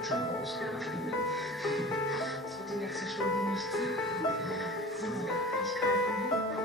wird schon rausspielen. Das wird die nächsten Stunden nichts. So, ich kaufe.